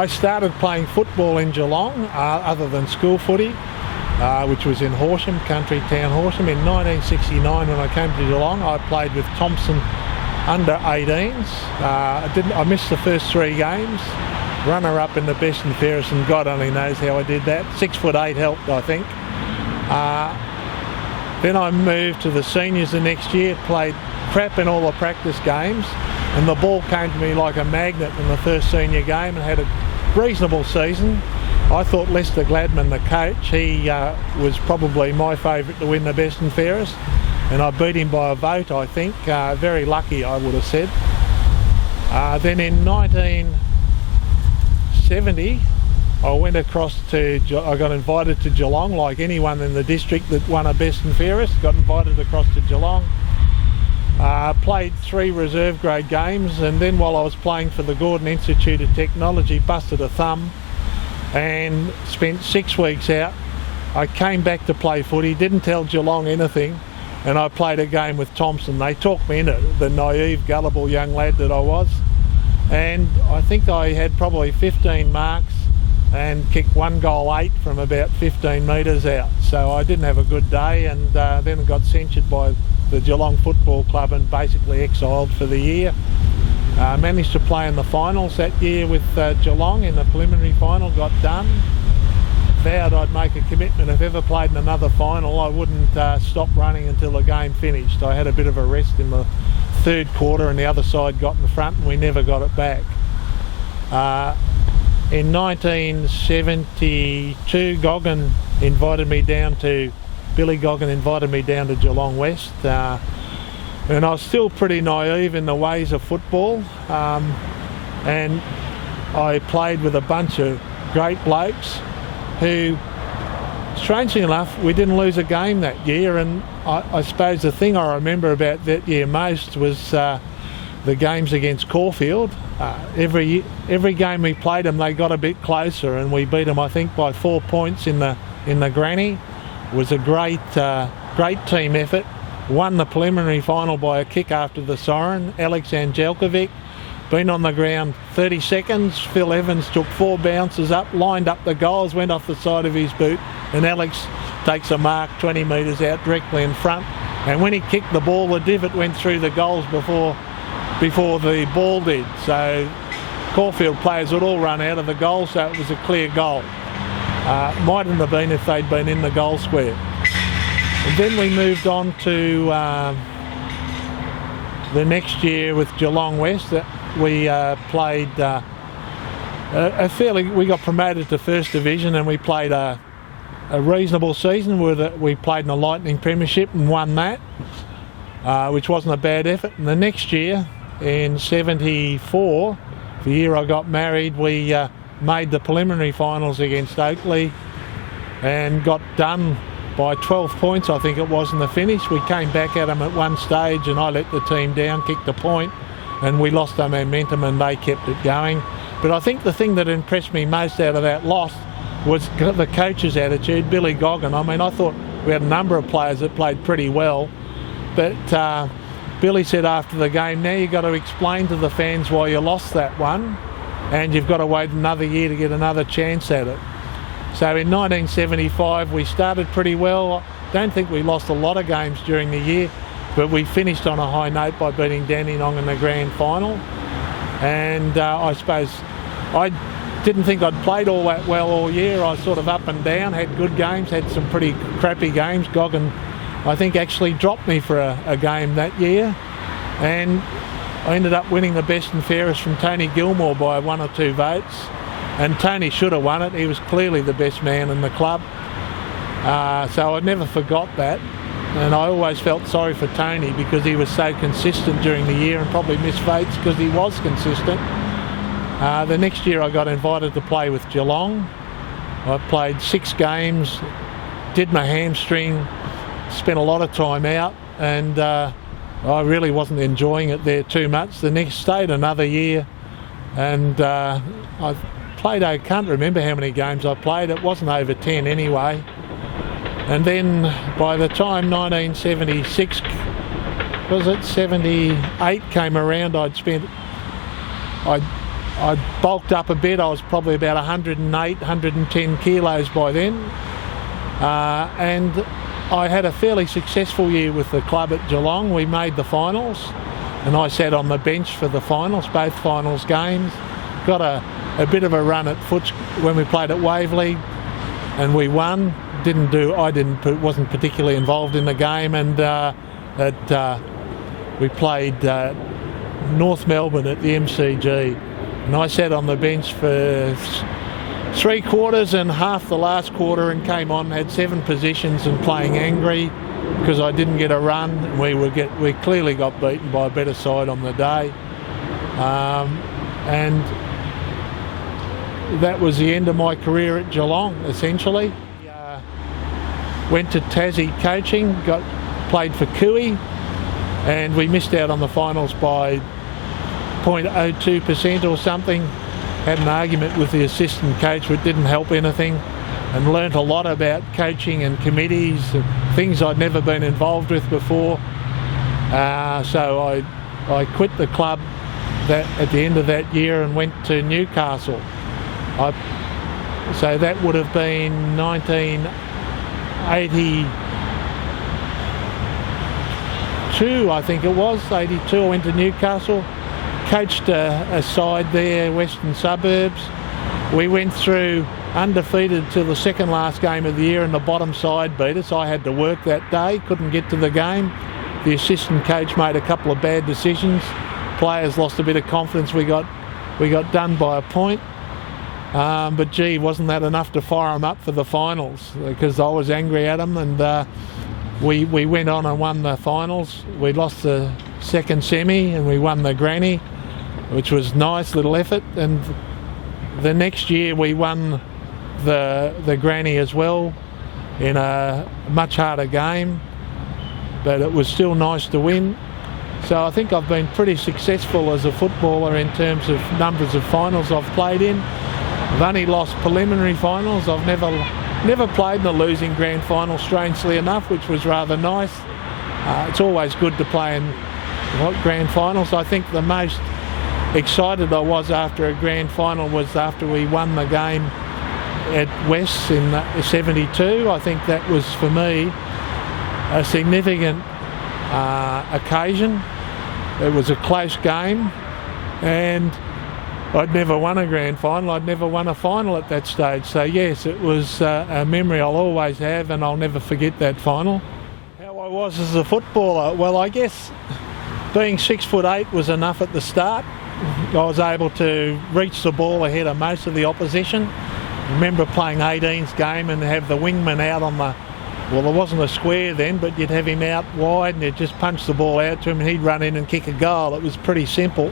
I started playing football in Geelong, other than school footy, which was in Horsham, country town Horsham. In 1969, when I came to Geelong, I played with Thompson under 18s. I missed the first 3 games. Runner-up in the best and fairest, and God only knows how I did that. 6'8" helped, I think. Then I moved to the seniors the next year, played crap in all the practice games, and the ball came to me like a magnet in the first senior game, and had a reasonable season. I thought Lester Gladman, the coach, he was probably my favourite to win the best and fairest, and I beat him by a vote, I think. Very lucky, I would have said. Then in 1970, I went across I got invited to Geelong, like anyone in the district that won a best and fairest, got invited across to Geelong. Played 3 reserve grade games, and then while I was playing for the Gordon Institute of Technology, busted a thumb and spent 6 weeks out. I came back to play footy, didn't tell Geelong anything, and I played a game with Thompson. They talked me into it, the naive, gullible young lad that I was, and I think I had probably 15 marks and kicked 1 goal 8 from about 15 metres out. So I didn't have a good day, and then got censured by the Geelong Football Club and basically exiled for the year. Managed to play in the finals that year with Geelong in the preliminary final, got done. Vowed I'd make a commitment, if ever played in another final, I wouldn't stop running until the game finished. I had a bit of a rest in the 3rd quarter, and the other side got in front, and we never got it back. In 1972, Billy Goggin invited me down to Geelong West, and I was still pretty naive in the ways of football, and I played with a bunch of great blokes who, strangely enough, we didn't lose a game that year. And I suppose the thing I remember about that year most was the games against Caulfield. Every game we played them, they got a bit closer, and we beat them, I think, by 4 points in the granny. It was a great team effort. Won the preliminary final by a kick after the siren. Alex Angelkovic, been on the ground 30 seconds. Phil Evans took 4 bounces up, lined up the goals, went off the side of his boot, and Alex takes a mark 20 metres out directly in front. And when he kicked the ball, the divot went through the goals before the ball did. So Caulfield players would all run out of the goal, so it was a clear goal. Mightn't have been if they'd been in the goal square. And then we moved on to the next year with Geelong West. We played we got promoted to First Division, and we played a reasonable season. We played in the Lightning Premiership and won that, which wasn't a bad effort. And the next year, in 74, the year I got married, we made the preliminary finals against Oakley and got done by 12 points, I think it was, in the finish. We came back at them at one stage, and I let the team down, kicked a point, and we lost our momentum, and they kept it going. But I think the thing that impressed me most out of that loss was the coach's attitude. Billy Goggin, I mean, I thought we had a number of players that played pretty well, but Billy said after the game, now you've got to explain to the fans why you lost that one, and you've got to wait another year to get another chance at it. So in 1975 we started pretty well. Don't think we lost a lot of games during the year, but we finished on a high note by beating Dandenong in the grand final. And I suppose I didn't think I'd played all that well all year. I was sort of up and down, had good games, had some pretty crappy games. Goggin, I think, actually dropped me for a game that year, and I ended up winning the best and fairest from Tony Gilmore by 1 or 2 votes. And Tony should have won it. He was clearly the best man in the club. So I never forgot that. And I always felt sorry for Tony because he was so consistent during the year, and probably missed votes because he was consistent. The next year I got invited to play with Geelong. I played 6 games, did my hamstring, spent a lot of time out, and I really wasn't enjoying it there too much. The next stayed another year, and I played, I can't remember how many games I played. It wasn't over 10 anyway. And then by the time 1976, was it 78 came around, I I bulked up a bit. I was probably about 108, 110 kilos by then. And I had a fairly successful year with the club at Geelong. We made the finals, and I sat on the bench for the finals, both finals games. Got a bit of a run at Foots when we played at Waverley, and we won. Wasn't particularly involved in the game, and we played North Melbourne at the MCG, and I sat on the bench for 3 quarters and half the last quarter, and came on, had 7 positions and playing angry because I didn't get a run. We clearly got beaten by a better side on the day, and that was the end of my career at Geelong, essentially. Went to Tassie coaching, played for Cooey, and we missed out on the finals by 0.02% or something. Had an argument with the assistant coach, which didn't help anything, and learnt a lot about coaching and committees, things I'd never been involved with before. So I quit the club at the end of that year and went to Newcastle. So that would have been 1982, I think it was, 82. I went to Newcastle, coached a side there, Western Suburbs. We went through undefeated till the second last game of the year, and the bottom side beat us. I had to work that day, couldn't get to the game. The assistant coach made a couple of bad decisions. Players lost a bit of confidence. We got done by a point. But gee, wasn't that enough to fire them up for the finals, because I was angry at them, and we went on and won the finals. We lost the second semi and we won the granny, which was nice little effort, and the next year we won the granny as well in a much harder game, but it was still nice to win. So I think I've been pretty successful as a footballer in terms of numbers of finals I've played in. I've only lost preliminary finals. I've never played in a losing grand final, strangely enough, which was rather nice. It's always good to play in grand finals. I think the most excited I was after a grand final was after we won the game at West in 72. I think that was, for me, a significant occasion. It was a close game, and I'd never won a grand final. I'd never won a final at that stage. So yes, it was a memory I'll always have, and I'll never forget that final. How I was as a footballer, well, I guess being 6'8" was enough at the start. I was able to reach the ball ahead of most of the opposition. I remember playing 18's game and have the wingman out on the, well, there wasn't a square then, but you'd have him out wide and you'd just punch the ball out to him and he'd run in and kick a goal. It was pretty simple.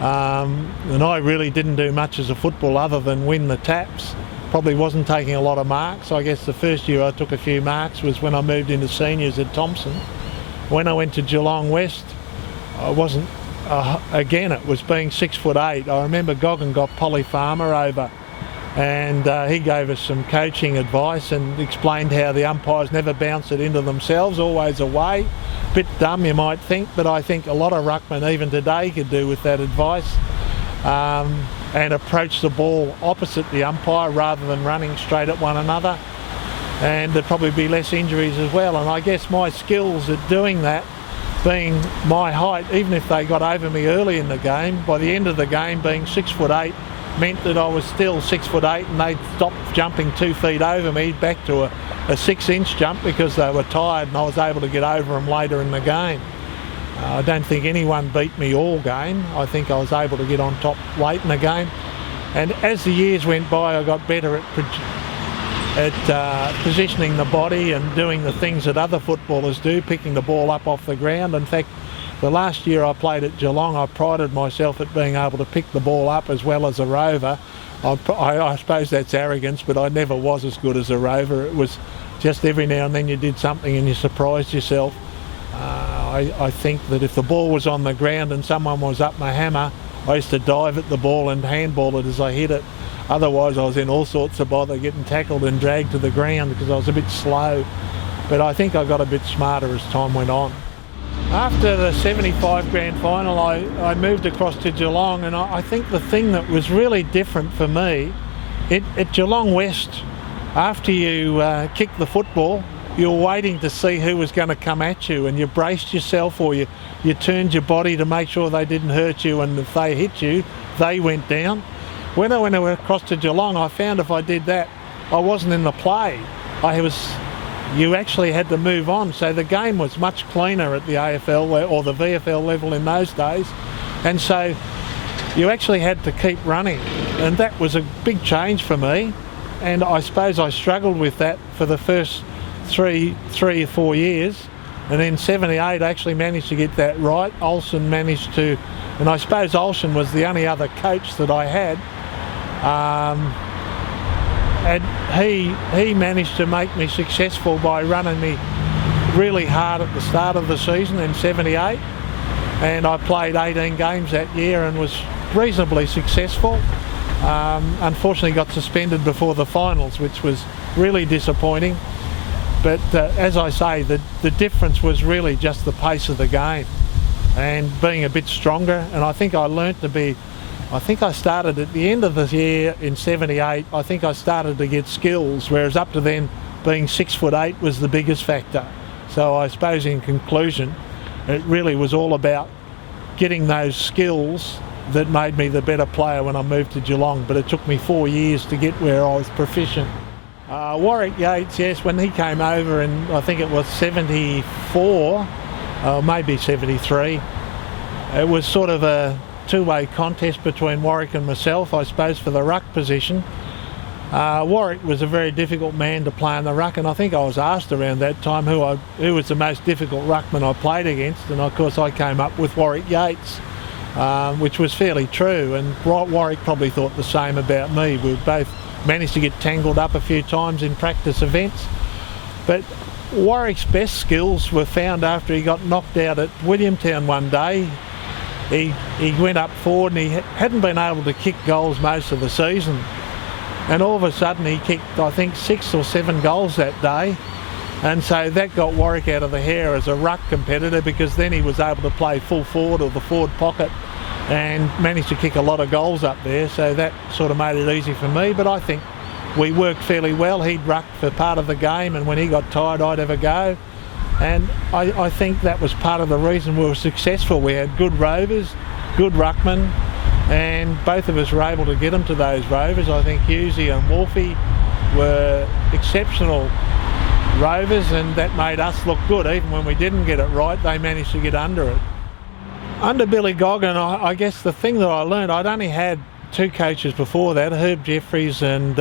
And I really didn't do much as a footballer other than win the taps. Probably wasn't taking a lot of marks. I guess the first year I took a few marks was when I moved into seniors at Thompson. When I went to Geelong West, I wasn't, again, it was being 6'8". I remember Goggin got Polly Farmer over, and he gave us some coaching advice and explained how the umpires never bounce it into themselves, always away. Bit dumb, you might think, but I think a lot of ruckmen even today could do with that advice, and approach the ball opposite the umpire rather than running straight at one another, and there'd probably be less injuries as well. And I guess my skills at doing that, being my height, even if they got over me early in the game, by the end of the game being 6'8", meant that I was still 6'8", and they'd stop jumping 2 feet over me back to a 6-inch jump because they were tired, and I was able to get over them later in the game. I don't think anyone beat me all game. I think I was able to get on top late in the game. And as the years went by, I got better at positioning the body and doing the things that other footballers do, picking the ball up off the ground. In fact, the last year I played at Geelong, I prided myself at being able to pick the ball up as well as a rover. I suppose that's arrogance, but I never was as good as a rover. It was just every now and then you did something and you surprised yourself. I think that if the ball was on the ground and someone was up my hammer, I used to dive at the ball and handball it as I hit it. Otherwise I was in all sorts of bother getting tackled and dragged to the ground because I was a bit slow. But I think I got a bit smarter as time went on. After the 75 grand final, I moved across to Geelong, and I think the thing that was really different for me, at Geelong West, after you kicked the football, you were waiting to see who was going to come at you, and you braced yourself, or you turned your body to make sure they didn't hurt you, and if they hit you, they went down. When I went across to Geelong, I found if I did that, I wasn't in the play. You actually had to move on, so the game was much cleaner at the AFL or the VFL level in those days, and so you actually had to keep running, and that was a big change for me, and I suppose I struggled with that for the first three or 4 years, and in 78 I actually managed to get that right. Olsen managed to, and I suppose Olsen was the only other coach that I had, and he managed to make me successful by running me really hard at the start of the season in 78, and I played 18 games that year and was reasonably successful. Unfortunately got suspended before the finals, which was really disappointing, but as I say, the difference was really just the pace of the game and being a bit stronger, and I think I learnt to be, I think I started at the end of the year in 78, I think I started to get skills, whereas up to then being 6'8" was the biggest factor. So I suppose in conclusion, it really was all about getting those skills that made me the better player when I moved to Geelong, but it took me 4 years to get where I was proficient. Warwick Yates, yes, when he came over in, I think it was 74, maybe 73, it was sort of a two-way contest between Warwick and myself, I suppose, for the ruck position. Warwick was a very difficult man to play in the ruck, and I think I was asked around that time who was the most difficult ruckman I played against, and of course I came up with Warwick Yates, which was fairly true, and Warwick probably thought the same about me. We both managed to get tangled up a few times in practice events, but Warwick's best skills were found after he got knocked out at Williamtown one day. He went up forward and he hadn't been able to kick goals most of the season, and all of a sudden he kicked, I think, 6 or 7 goals that day, and so that got Warwick out of the hair as a ruck competitor, because then he was able to play full forward or the forward pocket and managed to kick a lot of goals up there, so that sort of made it easy for me. But I think we worked fairly well. He'd ruck for part of the game, and when he got tired I'd have a go, and I think that was part of the reason we were successful. We had good rovers, good ruckmen, and both of us were able to get them to those rovers. I think Hughesy and Wolfie were exceptional rovers, and that made us look good. Even when we didn't get it right, they managed to get under it. Under Billy Goggin, I guess the thing that I learned, I'd only had 2 coaches before that, Herb Jeffries, and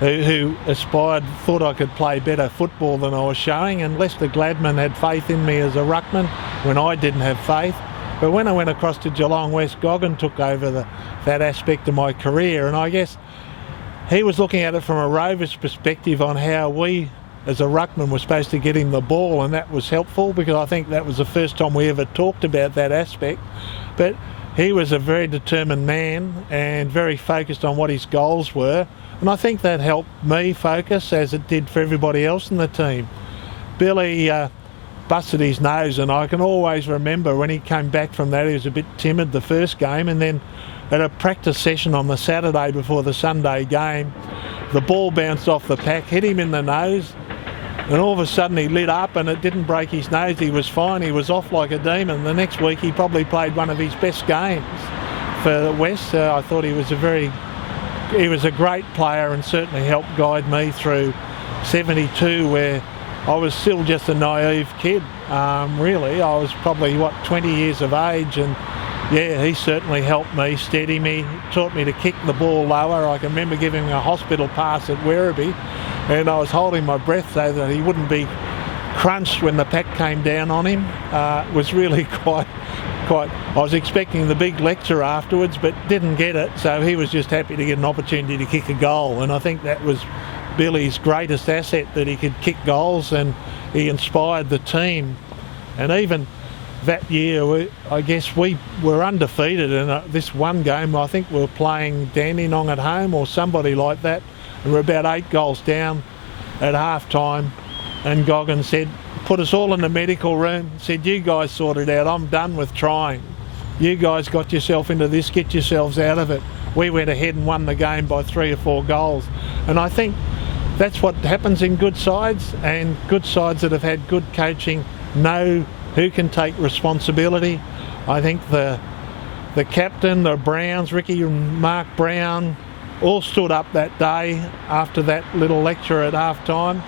who thought I could play better football than I was showing, and Lester Gladman had faith in me as a ruckman when I didn't have faith. But when I went across to Geelong West, Goggin took over that aspect of my career, and I guess he was looking at it from a rover's perspective on how we as a ruckman were supposed to get him the ball, and that was helpful because I think that was the first time we ever talked about that aspect. But he was a very determined man and very focused on what his goals were, and I think that helped me focus as it did for everybody else in the team. Billy busted his nose, and I can always remember when he came back from that, he was a bit timid the first game, and then at a practice session on the Saturday before the Sunday game, the ball bounced off the pack, hit him in the nose, and all of a sudden he lit up, and it didn't break his nose. He was fine. He was off like a demon. The next week he probably played one of his best games for West. I thought he was a great player and certainly helped guide me through 72, where I was still just a naive kid, really. I was probably, 20 years of age, and yeah, he certainly helped me, steady me, taught me to kick the ball lower. I can remember giving him a hospital pass at Werribee, and I was holding my breath so that he wouldn't be crunched when the pack came down on him. It was really quite, I was expecting the big lecture afterwards, but didn't get it, so he was just happy to get an opportunity to kick a goal, and I think that was Billy's greatest asset, that he could kick goals, and he inspired the team. And even that year, I guess we were undefeated in this one game. I think we were playing Dandenong at home or somebody like that, and we're about 8 goals down at half time, and Goggin said, put us all in the medical room, said, you guys sort it out, I'm done with trying. You guys got yourself into this, get yourselves out of it. We went ahead and won the game by 3 or 4 goals. And I think that's what happens in good sides, and good sides that have had good coaching know who can take responsibility. I think the captain, the Browns, Ricky and Mark Brown, all stood up that day after that little lecture at half-time,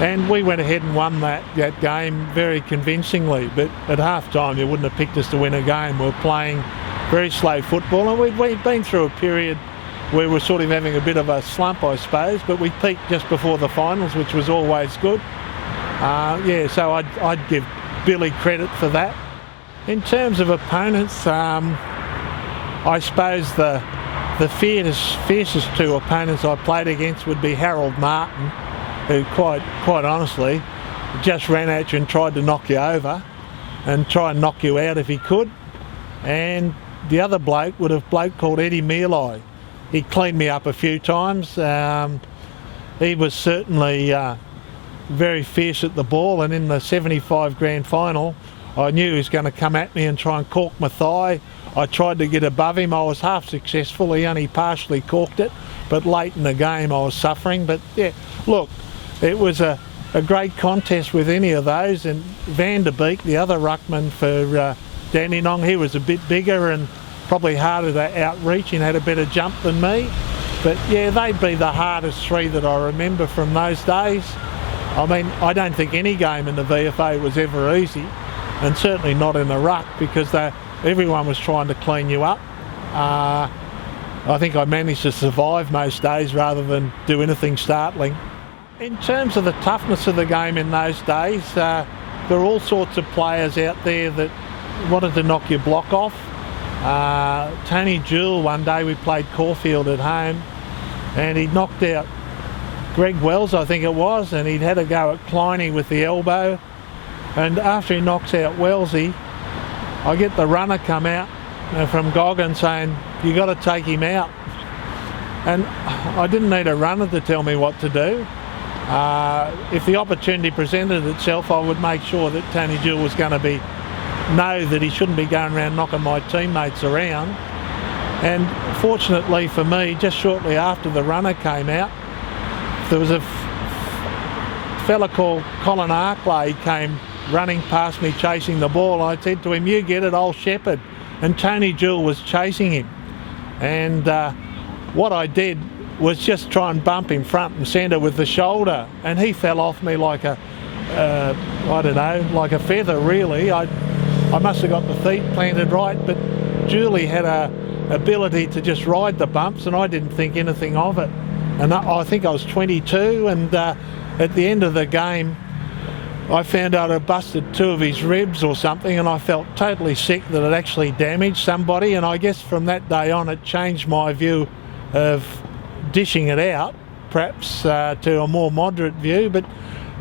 and we went ahead and won that game very convincingly. But at half-time you wouldn't have picked us to win a game. We were playing very slow football, and we'd been through a period where we're sort of having a bit of a slump, I suppose, but we peaked just before the finals, which was always good. So I'd give Billy credit for that. In terms of opponents, I suppose the fiercest 2 opponents I played against would be Harold Martin, who quite honestly just ran at you and tried to knock you over and try and knock you out if he could. And the other bloke would have a bloke called Eddie Mealy. He cleaned me up a few times. He was certainly very fierce at the ball, and in the 75 grand final I knew he was going to come at me and try and cork my thigh. I tried to get above him. I was half successful. He only partially corked it, but late in the game I was suffering. But yeah, look, it was a great contest with any of those. And Van der Beek, the other ruckman for Dandenong, he was a bit bigger and probably harder to outreach and had a better jump than me. But yeah, they'd be the hardest 3 that I remember from those days. I mean, I don't think any game in the VFA was ever easy, and certainly not in the ruck, because everyone was trying to clean you up. I think I managed to survive most days rather than do anything startling. In terms of the toughness of the game in those days, there were all sorts of players out there that wanted to knock your block off. Tony Jewell, one day we played Caulfield at home, and he knocked out Greg Wells, I think it was, and he'd had a go at Kleiny with the elbow. And after he knocks out Wellsy, I get the runner come out from Goggin saying, you got to take him out. And I didn't need a runner to tell me what to do. If the opportunity presented itself, I would make sure that Tony Jewell was going to know that he shouldn't be going around knocking my teammates around. And fortunately for me, just shortly after the runner came out, there was a fella called Colin Arklay came running past me chasing the ball. I said to him, you get it, I'll shepherd. And Tony Jewell was chasing him. And what I did was just try and bump him front and centre with the shoulder. And he fell off me like a feather, really. I must have got the feet planted right, but Julie had a ability to just ride the bumps, and I didn't think anything of it. And I think I was 22, and at the end of the game I found out I'd busted 2 of his ribs or something, and I felt totally sick that it actually damaged somebody. And I guess from that day on it changed my view of dishing it out, perhaps to a more moderate view. But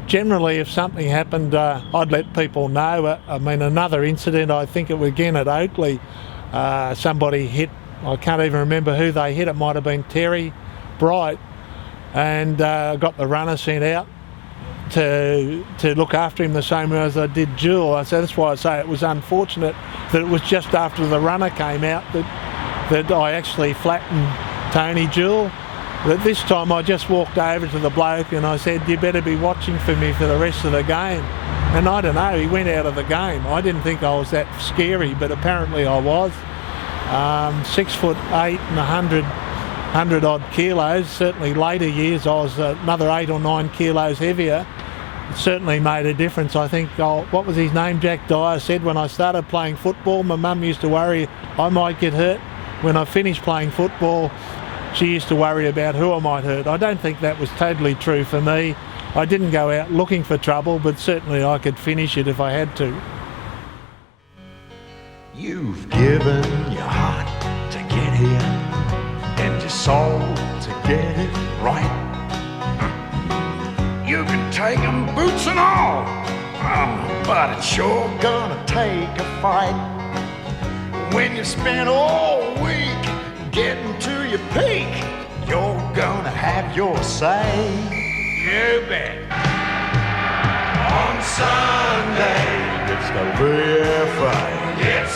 generally, if something happened, I'd let people know. I mean, another incident, I think it was again at Oakley, somebody hit, I can't even remember who they hit, it might have been Terry Bright, and got the runner sent out to look after him the same way as I did Jewell. So that's why I say it was unfortunate that it was just after the runner came out that I actually flattened Tony Jewell. But this time I just walked over to the bloke and I said, you better be watching for me for the rest of the game. And I don't know, he went out of the game. I didn't think I was that scary, but apparently I was. 6'8" and 100 odd kilos. Certainly later years I was another 8 or 9 kilos heavier. It certainly made a difference. I think, what was his name, Jack Dyer said, when I started playing football, my mum used to worry I might get hurt. When I finished playing football, she used to worry about who I might hurt. I don't think that was totally true for me. I didn't go out looking for trouble, but certainly I could finish it if I had to. You've given your heart to get here and your soul to get it right. You can take 'em boots and all, but it's sure gonna take a fight. When you spend all week getting to your peak, you're gonna have your say. You bet. On Sunday, it's the BFA. It's